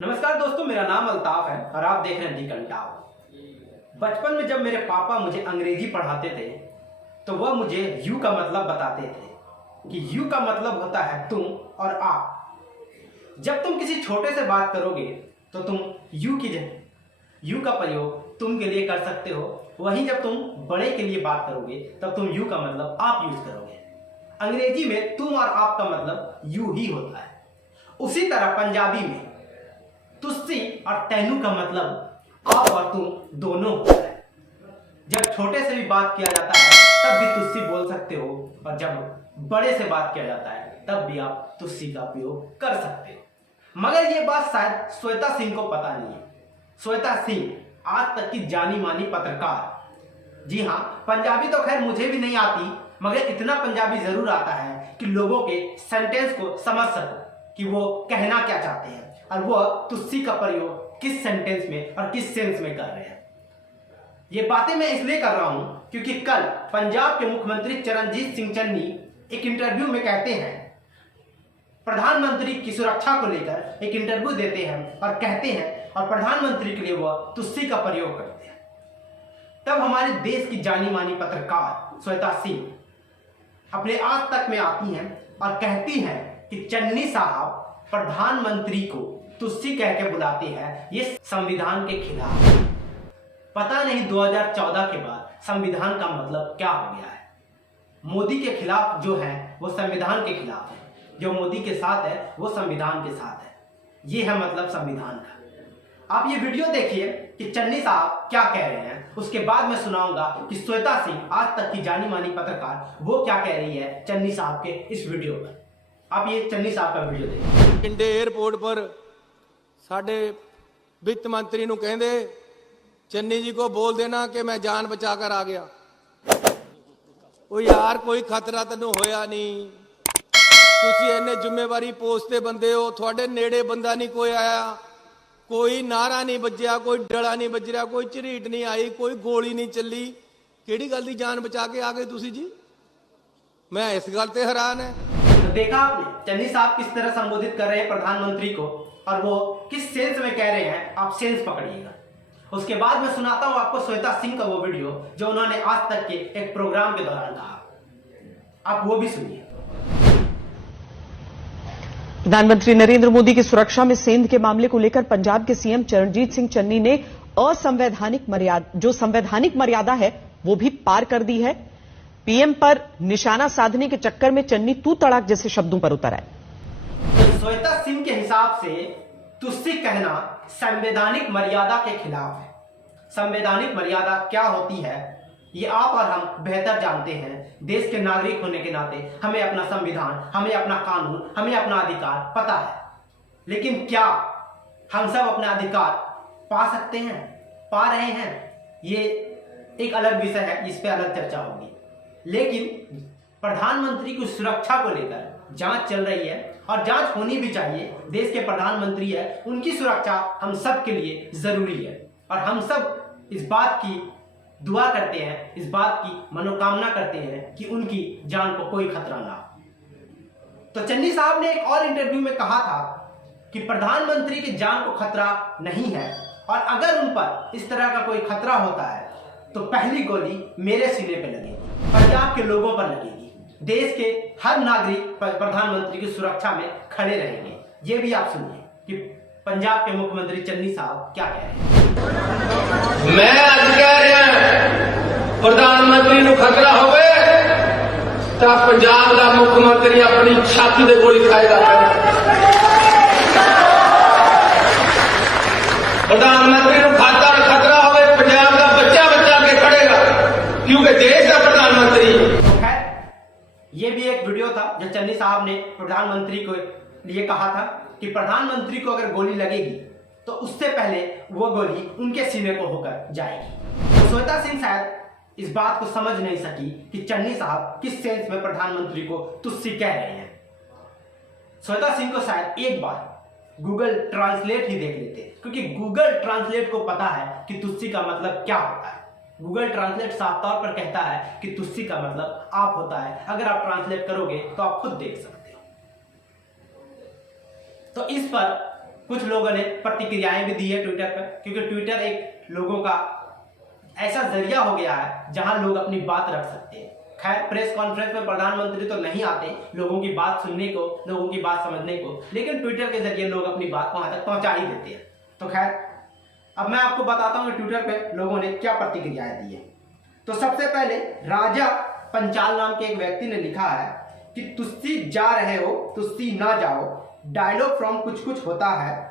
नमस्कार दोस्तों, मेरा नाम अल्ताफ है और आप देख रहे हैं दी कंटाव। बचपन में जब मेरे पापा मुझे अंग्रेजी पढ़ाते थे तो वह मुझे यू का मतलब बताते थे कि यू का मतलब होता है तुम और आप। जब तुम किसी छोटे से बात करोगे तो तुम यू का प्रयोग तुम के लिए कर सकते हो, वहीं जब तुम बड़े के लिए बात करोगे तब तुम यू का मतलब आप यूज करोगे। अंग्रेजी में तुम और आप का मतलब यू ही होता है। उसी तरह पंजाबी में तुस्सी और तैनू का मतलब आप और तुम दोनों होता है। जब छोटे से भी बात किया जाता है तब भी तुस्सी बोल सकते हो, और जब बड़े से बात किया जाता है तब भी आप तुस्सी का उपयोग कर सकते हो। मगर ये बात शायद श्वेता सिंह को पता नहीं है। श्वेता सिंह आज तक की जानी मानी पत्रकार। जी हाँ, पंजाबी तो खैर मुझे भी नहीं आती, मगर इतना पंजाबी जरूर आता है कि लोगों के सेंटेंस को समझ सको कि वो कहना क्या चाहते हैं और वो तुस्सी का प्रयोग किस सेंटेंस में और किस सेंस में कर रहे हैं। ये बातें मैं इसलिए कर रहा हूं क्योंकि कल पंजाब के मुख्यमंत्री चरणजीत सिंह चन्नी एक इंटरव्यू में कहते हैं, प्रधानमंत्री की सुरक्षा को लेकर एक इंटरव्यू देते हैं और कहते हैं, और प्रधानमंत्री के लिए वह तुस्सी का प्रयोग करते हैं। तब हमारे देश की जानी मानी पत्रकार श्वेता सिंह अपने आज तक में आती हैं और कहती हैं कि चन्नी साहब प्रधानमंत्री को तुस्सी कह के बुलाते हैं, ये संविधान के खिलाफ। पता नहीं 2014 के बाद संविधान का मतलब क्या हो गया है। मोदी के खिलाफ जो है वो संविधान के खिलाफ है, जो मोदी के साथ है वो संविधान के साथ है। ये है मतलब संविधान का। आप ये वीडियो देखिए कि चन्नी साहब क्या कह रहे हैं, उसके बाद मैं सुनाऊंगा कि श्वेता सिंह आज तक की जानी मानी पत्रकार वो क्या कह रही है चन्नी साहब के इस वीडियो पर। आप ये चन्नी साहब का वीडियो देखिए। पिंडे एयरपोर्ट पर साढ़े वित्त मंत्री ਨੂੰ ਕਹਿੰਦੇ चन्नी जी को बोल देना कि मैं जान बचा कर आ गया। ਉਹ यार कोई खतरा ਤੈਨੂੰ ਹੋਇਆ ਨਹੀਂ, ਤੁਸੀਂ ਇੰਨੇ ਜ਼ਿੰਮੇਵਾਰੀ ਪੋਸਟ ਤੇ ਬੰਦੇ ਹੋ, ਤੁਹਾਡੇ ਨੇੜੇ ਬੰਦਾ ਨਹੀਂ ਕੋਈ ਆਇਆ, ਕੋਈ ਨਾਰਾ ਨਹੀਂ ਵੱਜਿਆ, ਕੋਈ ਡਲਾ ਨਹੀਂ ਵੱਜ ਰਿਹਾ, ਕੋਈ ਝਰੀਟ ਨਹੀਂ ਆਈ, ਕੋਈ ਗੋਲੀ ਨਹੀਂ ਚੱਲੀ, ਕਿਹੜੀ ਗੱਲ ਦੀ ਜਾਨ ਬਚਾ ਕੇ ਆ ਗਏ ਤੁਸੀਂ ਜੀ। मैं इस गल ते हैरान है। तो देखा आपने चन्नी साहब किस तरह संबोधित कर रहे हैं प्रधानमंत्री को, और वो किस सेंस में कह रहे हैं, आप सेंस पकड़िएगा। उसके बाद मैं सुनाता हूं आपको श्वेता सिंह का वो वीडियो जो उन्होंने आज तक के एक प्रोग्राम के दौरान कहा। आप वो भी सुनिए। प्रधानमंत्री नरेंद्र मोदी की सुरक्षा में सेंध के मामले को लेकर पंजाब के सीएम चरणजीत सिंह चन्नी ने संवैधानिक मर्यादा है वो भी पार कर दी है। पीएम पर निशाना साधने के चक्कर में चन्नी तू तड़ाक जैसे शब्दों पर उतर आए। तो श्वेता सिंह के हिसाब से तुस्सी कहना संवैधानिक मर्यादा के खिलाफ है। संवैधानिक मर्यादा क्या होती है ये आप और हम बेहतर जानते हैं। देश के नागरिक होने के नाते हमें अपना संविधान, हमें अपना कानून, हमें अपना अधिकार पता है। लेकिन क्या हम सब अपना अधिकार पा सकते हैं, पा रहे हैं? ये एक अलग विषय है, इस पे अलग चर्चा होगी। लेकिन प्रधानमंत्री की सुरक्षा को लेकर जांच चल रही है और जांच होनी भी चाहिए। देश के प्रधानमंत्री है, उनकी सुरक्षा हम सब के लिए जरूरी है, और हम सब इस बात की दुआ करते हैं, इस बात की मनोकामना करते हैं कि उनकी जान को कोई खतरा ना हो। तो चन्नी साहब ने एक और इंटरव्यू में कहा था कि प्रधानमंत्री की जान को खतरा नहीं है, और अगर उन पर इस तरह का कोई खतरा होता है तो पहली गोली मेरे सीने पे लगेगी, पंजाब के लोगों पर लगेगी। देश के हर नागरिक प्रधानमंत्री की सुरक्षा में खड़े रहेंगे। ये भी आप सुनिए कि पंजाब के मुख्यमंत्री चन्नी साहब क्या कह रहे हैं। मैं आज कह रहा प्रधानमंत्री ਨੂੰ खतरा होवे तो पंजाब का मुख्यमंत्री अपनी छाती से गोली खाएगा। प्रधानमंत्री ਨੂੰ खतरा होवे, पंजाब का बच्चा के खड़ेगा, क्योंकि देश का प्रधानमंत्री। ये भी एक वीडियो था जो चन्नी साहब ने प्रधानमंत्री को लिए कहा था कि प्रधानमंत्री को अगर गोली लगेगी तो उससे पहले वो गोली उनके सीने को होकर जाएगी। तो श्वेता सिंह शायद इस बात को समझ नहीं सकी कि चन्नी साहब किस सेंस में प्रधानमंत्री को तुस्सी कह रहे हैं। श्वेता सिंह को शायद एक बार गूगल ट्रांसलेट ही देख लेते, क्योंकि गूगल ट्रांसलेट को पता है कि तुस्सी का मतलब क्या होता है। गूगल ट्रांसलेट साफ तौर पर कहता है कि तुस्सी का मतलब आप होता है। अगर आप ट्रांसलेट करोगे तो आप खुद देख सकते हो। तो इस पर कुछ लोगों ने प्रतिक्रियाएं भी दी है ट्विटर पर, क्योंकि ट्विटर एक लोगों का ऐसा जरिया हो गया है जहां लोग अपनी बात रख सकते हैं। खैर, प्रेस कॉन्फ्रेंस में प्रधानमंत्री तो नहीं आते लोगों की बात सुनने को, लोगों की बात समझने को, लेकिन ट्विटर के जरिए लोग अपनी बात वहां तक पहुंचा ही देते हैं। तो खैर, अब मैं आपको बताता हूं कि ट्विटर पे लोगों ने क्या प्रतिक्रियाएं दी है। तो सबसे पहले राजा पंचाल नाम के एक व्यक्ति ने लिखा है कि तुस्सी जा रहे हो तुस्सी ना जाओ, डायलॉग फ्रॉम कुछ कुछ होता है,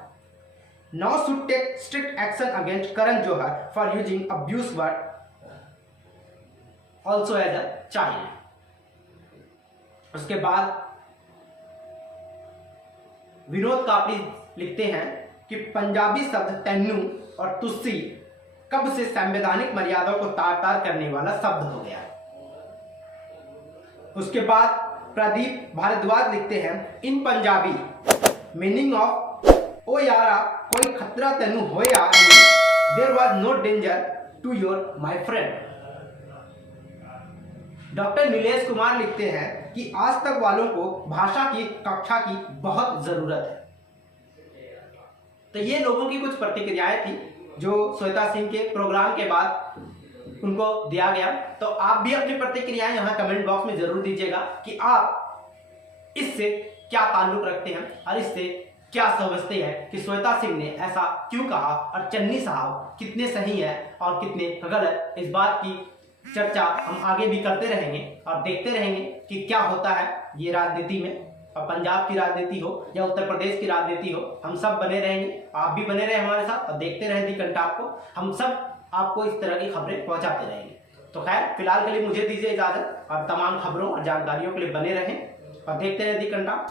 now should take strict action against Karan Johar for using abuse word also as a child. उसके बाद विनोद कापड़ी लिखते हैं कि पंजाबी शब्द तैन्नू और तुस्सी कब से संवैधानिक मर्यादाओं को तार तार करने वाला शब्द हो गया। उसके बाद प्रदीप भारद्वाज लिखते हैं इन पंजाबी मीनिंग ऑफ ओ यारा कोई खतरा तैनू हो या नहीं, there was no danger to your my friend. Doctor Nilesh Kumar लिखते हैं कि आज तक वालों को भाषा की कक्षा की बहुत जरूरत है। तो ये लोगों की कुछ प्रतिक्रियाएं थी जो श्वेता सिंह के प्रोग्राम के बाद उनको दिया गया। तो आप भी अपनी प्रतिक्रियाएं यहाँ कमेंट बॉक्स में जरूर दीजिएगा कि आप इससे क्या ताल्लुक रखते हैं और इससे क्या समझते हैं कि श्वेता सिंह ने ऐसा क्यों कहा और चन्नी साहब कितने सही है और कितने गलत। इस बात की चर्चा हम आगे भी करते रहेंगे और देखते रहेंगे कि क्या होता है ये राजनीति में, और पंजाब की राजनीति हो या उत्तर प्रदेश की राजनीति हो, हम सब बने रहेंगे। आप भी बने रहे हमारे साथ और देखते रहें दी कंटाप को। हम सब आपको इस तरह की खबरें पहुंचाते रहेंगे। तो खैर, फिलहाल के लिए मुझे दीजिए इजाजत और तमाम खबरों और जानकारियों के लिए बने रहें और देखते रहें दी कंटाप।